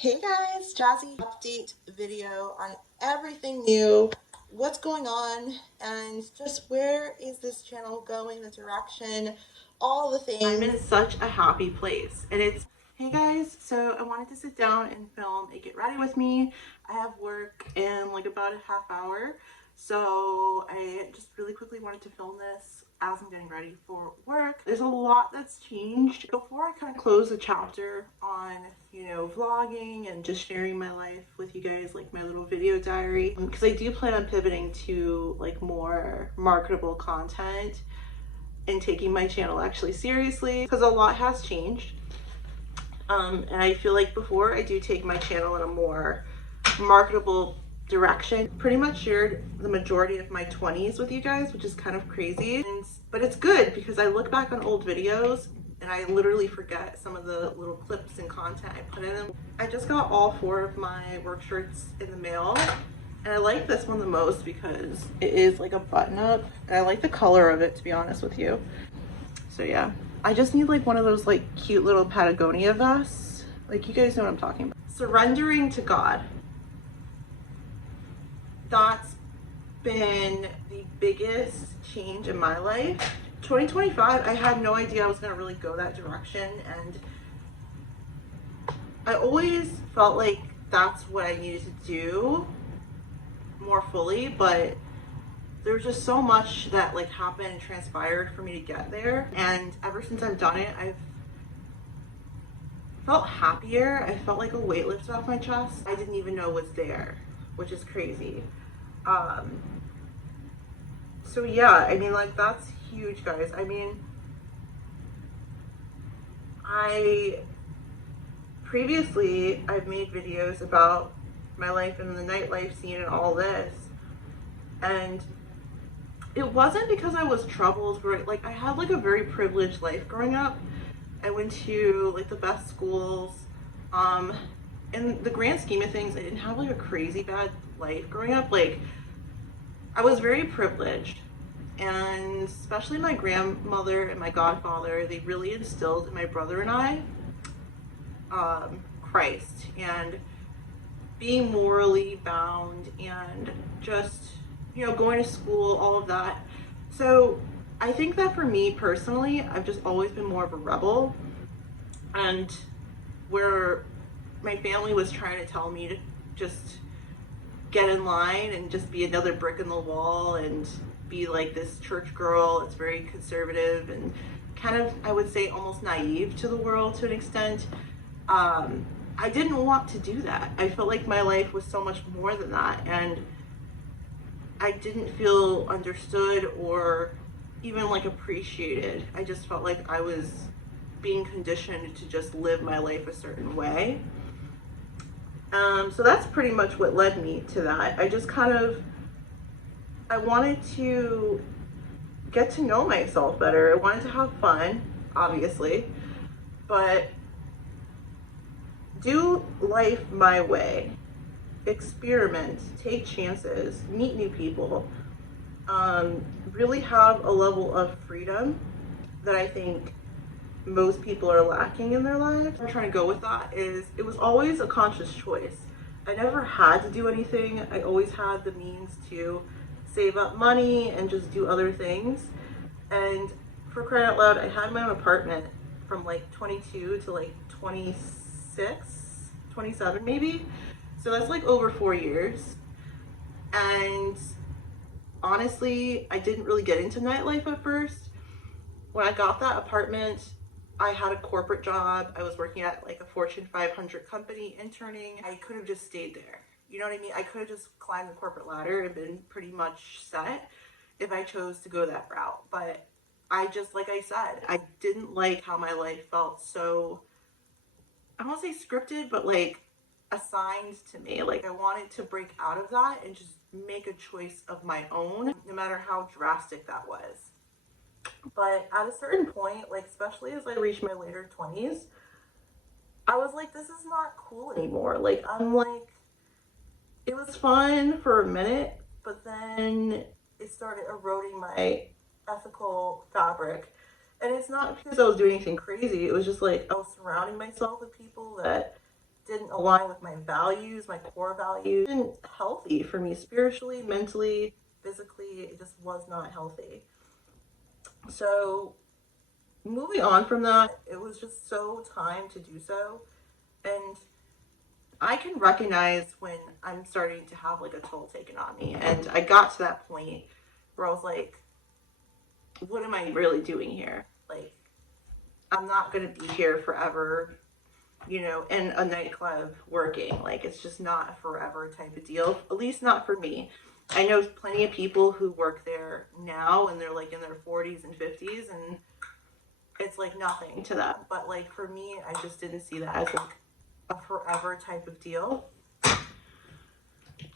Hey guys, Jazzy update video on everything new, what's going on, and just where is this channel going, the direction, all the things. I'm in such a happy place, and hey guys, so I wanted to sit down and film a get ready with me. I have work in like about a half hour, so I just really quickly wanted to film this as I'm getting ready for work. There's a lot that's changed. Before I kind of close the chapter on, vlogging and just sharing my life with you guys, like my little video diary, because I do plan on pivoting to like more marketable content and taking my channel actually seriously, because a lot has changed. And I feel like before I do take my channel in a more marketable direction. Pretty much shared the majority of my 20s with you guys, which is kind of crazy. But it's good because I look back on old videos and I literally forget some of the little clips and content I put in them. I just got all 4 of my work shirts in the mail. And I like this one the most because it is like a button up. And I like the color of it, to be honest with you. So yeah, I just need like one of those like cute little Patagonia vests. Like, you guys know what I'm talking about. Surrendering to God. That's been the biggest change in my life. 2025, I had no idea I was going to really go that direction, and I always felt like that's what I needed to do more fully, but there's just so much that like happened and transpired for me to get there. And ever since I've done it, I've felt happier. I felt like a weight lifted off my chest. I didn't even know was there, which is crazy. So yeah, I mean, like, that's huge, guys. I mean, I've made videos about my life in the nightlife scene and all this, and it wasn't because I was troubled. Like, I had like a very privileged life growing up. I went to like the best schools. In the grand scheme of things, I didn't have like a crazy bad life growing up. Like, I was very privileged, and especially my grandmother and my godfather, they really instilled in my brother and I Christ and being morally bound and just, going to school, all of that. So I think that for me personally, I've just always been more of a rebel, and where my family was trying to tell me to just get in line and just be another brick in the wall and be like this church girl. It's very conservative and kind of, I would say, almost naive to the world to an extent. I didn't want to do that. I felt like my life was so much more than that, and I didn't feel understood or even like appreciated. I just felt like I was being conditioned to just live my life a certain way. So that's pretty much what led me to that. I wanted to get to know myself better. I wanted to have fun, obviously, but do life my way. Experiment, take chances, meet new people, really have a level of freedom that I think most people are lacking in their lives. What I'm trying to go with that is, it was always a conscious choice. I never had to do anything. I always had the means to save up money and just do other things. And for crying out loud, I had my own apartment from like 22 to like 26, 27 maybe. So that's like over 4 years. And honestly, I didn't really get into nightlife at first. When I got that apartment, I had a corporate job. I was working at like a Fortune 500 company, interning. I could have just stayed there. You know what I mean? I could have just climbed the corporate ladder and been pretty much set if I chose to go that route. But I just, like I said, I didn't like how my life felt so, I don't want to say scripted, but like assigned to me. Like, I wanted to break out of that and just make a choice of my own, no matter how drastic that was. But at a certain point, like especially as I reached my later 20s, I was like, this is not cool anymore. Like, it was fun for a minute, but then it started eroding my ethical fabric. And it's not because I was doing anything crazy. It was just like I was surrounding myself with people that didn't align with my values, my core values. It wasn't healthy for me spiritually, mentally, physically. It just was not healthy. So moving on from that, it was just so time to do so. And I can recognize when I'm starting to have like a toll taken on me. And I got to that point where I was like, what am I really doing here? Like, I'm not going to be here forever, you know, in a nightclub working. Like, it's just not a forever type of deal, at least not for me. I know plenty of people who work there now and they're like in their 40s and 50s and it's like nothing to them. But like for me, I just didn't see that as like a forever type of deal.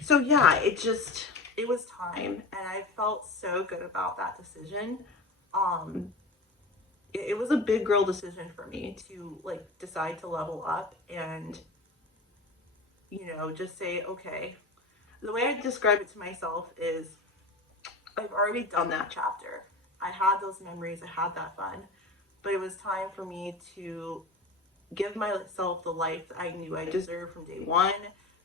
So yeah, it was time, and I felt so good about that decision. It was a big girl decision for me to like decide to level up and, you know, just say, okay, the way I describe it to myself is I've already done that chapter. I had those memories, I had that fun, but it was time for me to give myself the life that I knew I deserved from day one,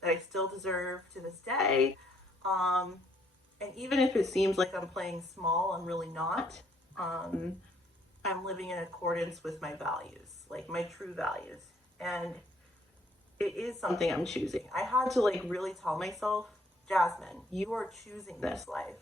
that I still deserve to this day. And even if it seems like I'm playing small, I'm really not. I'm living in accordance with my values, like my true values. And it is something I'm choosing. I had to like really tell myself, Jasmine, you are choosing this life.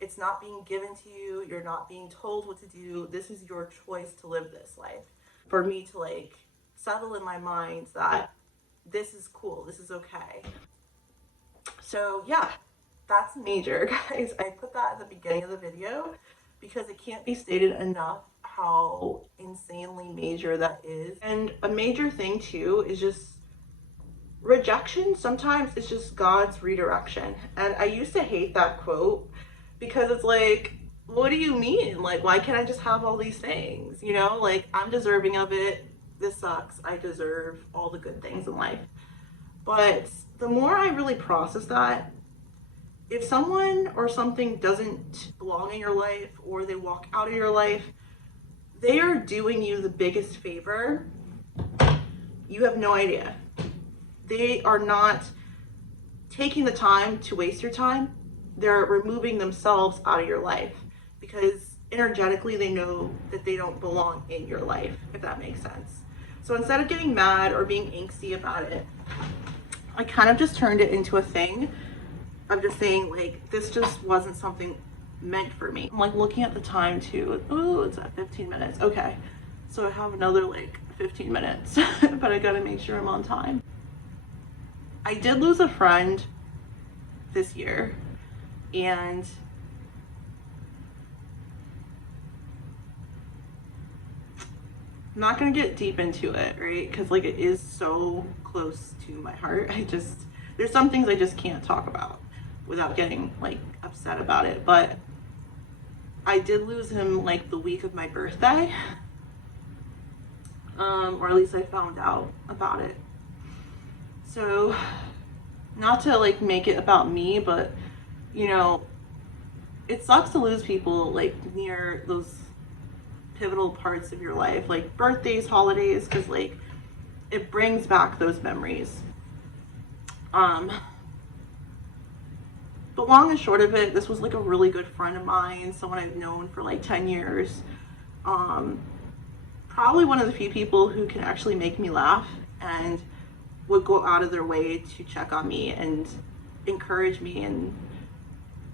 It's not being given to you. You're not being told what to do. This is your choice to live this life. For me to like settle in my mind that this is cool, this is okay. So yeah, that's major, guys. I put that at the beginning of the video because it can't be stated enough how insanely major that is. And a major thing too is just rejection. Sometimes it's just God's redirection. And I used to hate that quote because it's like, what do you mean? Like, why can't I just have all these things? You know, like I'm deserving of it. This sucks. I deserve all the good things in life. But the more I really process that, if someone or something doesn't belong in your life or they walk out of your life, they are doing you the biggest favor. You have no idea. They are not taking the time to waste your time. They're removing themselves out of your life because energetically they know that they don't belong in your life, if that makes sense. So instead of getting mad or being angsty about it, I kind of just turned it into a thing. I'm just saying, like, this just wasn't something meant for me. I'm like looking at the time too. Oh, it's at 15 minutes. Okay. So I have another like 15 minutes, but I gotta make sure I'm on time. I did lose a friend this year, and I'm not gonna get deep into it, right? Because like it is so close to my heart. There's some things I just can't talk about without getting like upset about it. But I did lose him like the week of my birthday, or at least I found out about it. So, not to like make it about me, but you know, it sucks to lose people like near those pivotal parts of your life, like birthdays, holidays, because like it brings back those memories. But long and short of it, this was like a really good friend of mine, someone I've known for like 10 years. Probably one of the few people who can actually make me laugh and would go out of their way to check on me and encourage me. And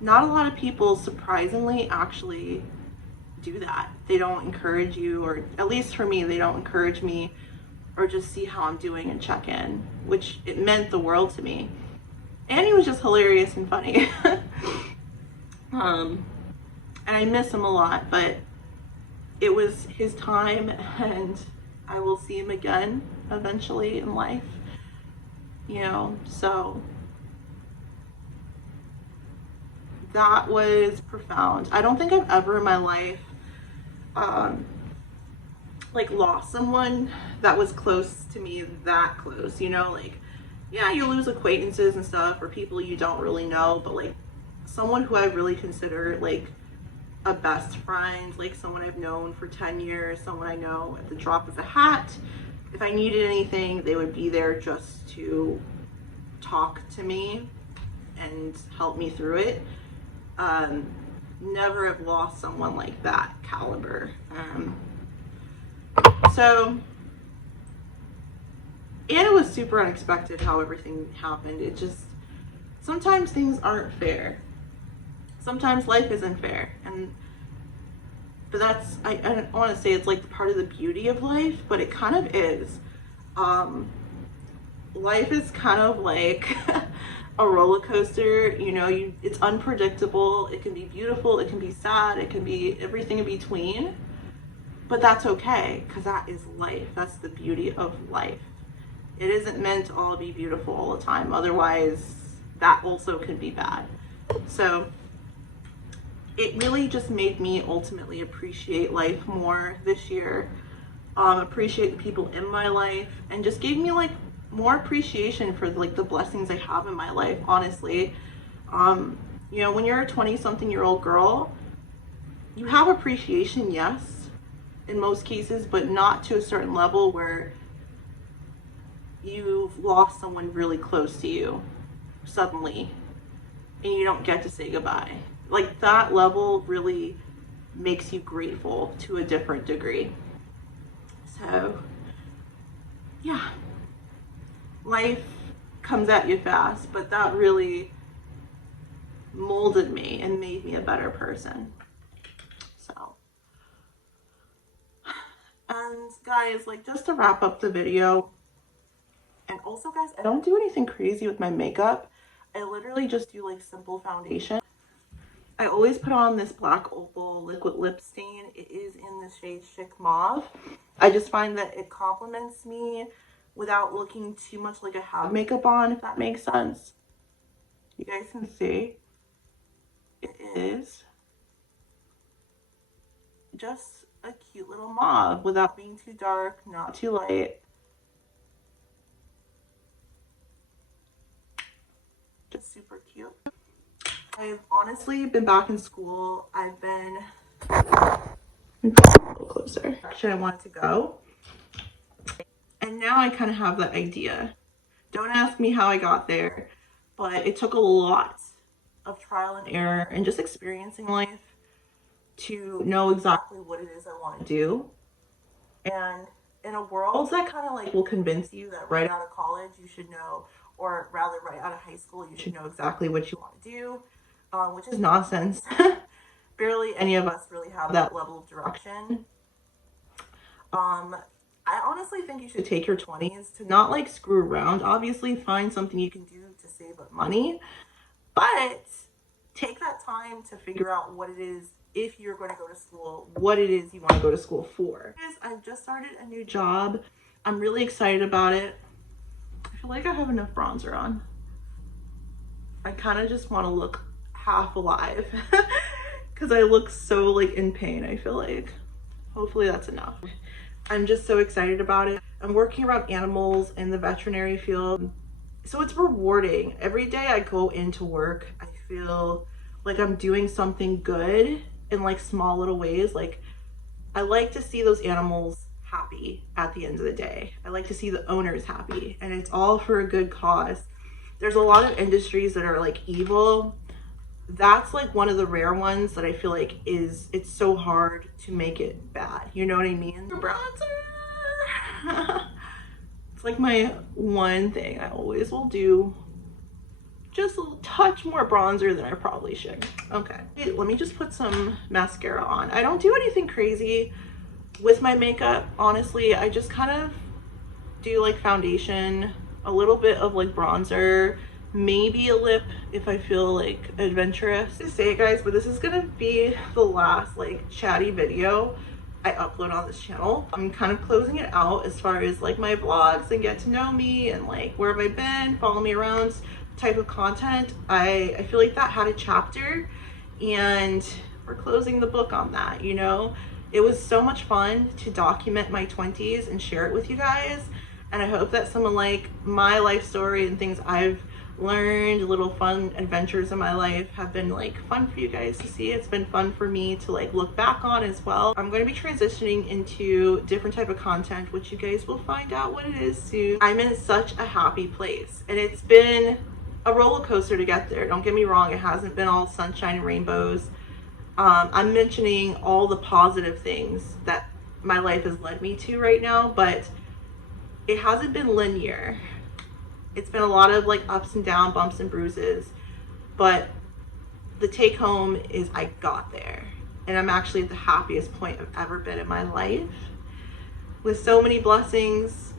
not a lot of people, surprisingly, actually do that. They don't encourage you, or at least for me, they don't encourage me or just see how I'm doing and check in, which it meant the world to me. And he was just hilarious and funny. And I miss him a lot, but it was his time, and I will see him again eventually in life, you know. So that was profound. I don't think I've ever in my life like lost someone that was close to me, that close, you know. Like, yeah, you lose acquaintances and stuff, or people you don't really know, but like someone who I really consider like a best friend, like someone I've known for 10 years, someone I know at the drop of a hat, If I needed anything, they would be there just to talk to me and help me through it. Never have lost someone like that caliber. So, and it was super unexpected how everything happened. It just, sometimes things aren't fair. Sometimes life isn't fair. But that's, I don't want to say it's like part of the beauty of life, but it kind of is. Life is kind of like a roller coaster. You know, it's unpredictable. It can be beautiful, it can be sad, it can be everything in between. But that's okay, because that is life. That's the beauty of life. It isn't meant to all be beautiful all the time. Otherwise, that also can be bad. So it really just made me ultimately appreciate life more this year. Appreciate the people in my life, and just gave me like more appreciation for like the blessings I have in my life, honestly. You know, when you're a 20-something-year-old girl, you have appreciation, yes, in most cases, but not to a certain level where you've lost someone really close to you suddenly and you don't get to say goodbye. Like, that level really makes you grateful to a different degree. So, yeah. Life comes at you fast, but that really molded me and made me a better person. So, and guys, like, just to wrap up the video, and also guys, I don't do anything crazy with my makeup. I literally just do like simple foundation. I always put on this Black Opal liquid lip stain. It is in the shade Chic Mauve. I just find that it complements me without looking too much like I have makeup on, if that makes sense. You guys can see it is just a cute little mauve without being too dark, not too light. Just super cute. I've honestly been back in school. I've been a little closer. Actually, I wanted to go. And now I kind of have that idea. Don't ask me how I got there, but it took a lot of trial and error and just experiencing life to know exactly what it is I want to do. And in a world that kind of like will convince you that right out of college you should know, or rather right out of high school you should know exactly what you want to do, which is nonsense. Barely any of us really have that level of direction. I honestly think you should take your 20s to not like screw around. Obviously, find something you can do to save up money, but take that time to figure out what it is, if you're going to go to school, what it is you want to go to school for. I've just started a new job. I'm really excited about it. I feel like I have enough bronzer on. I kind of just want to look half alive because I look so like in pain. I feel like hopefully that's enough. I'm just so excited about it. I'm working around animals in the veterinary field, so it's rewarding. Every day I go into work, I feel like I'm doing something good in like small little ways. Like, I like to see those animals happy at the end of the day. I like to see the owners happy, and it's all for a good cause. There's a lot of industries that are like evil. That's like one of the rare ones that I feel like it's so hard to make it bad. You know what I mean? Bronzer. It's like my one thing I always will do. Just a touch more bronzer than I probably should. Okay, let me just put some mascara on. I don't do anything crazy with my makeup, honestly. I just kind of do like foundation, a little bit of like bronzer, maybe a lip if I feel like adventurous. To say it guys, but this is gonna be the last like chatty video I upload on this channel. I'm kind of closing it out as far as like my vlogs and get to know me and like where have I been, follow me around type of content. I feel like that had a chapter, and we're closing the book on that, you know. It was so much fun to document my 20s and share it with you guys, and I hope that some of like my life story and things I've learned, little fun adventures in my life have been like fun for you guys to see. It's been fun for me to like look back on as well. I'm going to be transitioning into different type of content, which you guys will find out what it is soon. I'm in such a happy place, and it's been a roller coaster to get there. Don't get me wrong, it hasn't been all sunshine and rainbows. I'm mentioning all the positive things that my life has led me to right now, but it hasn't been linear. It's been a lot of like ups and downs, bumps and bruises, but the take home is I got there, and I'm actually at the happiest point I've ever been in my life with so many blessings.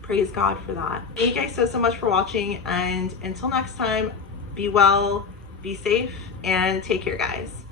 Praise God for that. Thank you guys so much for watching, and until next time, be well, be safe, and take care, guys.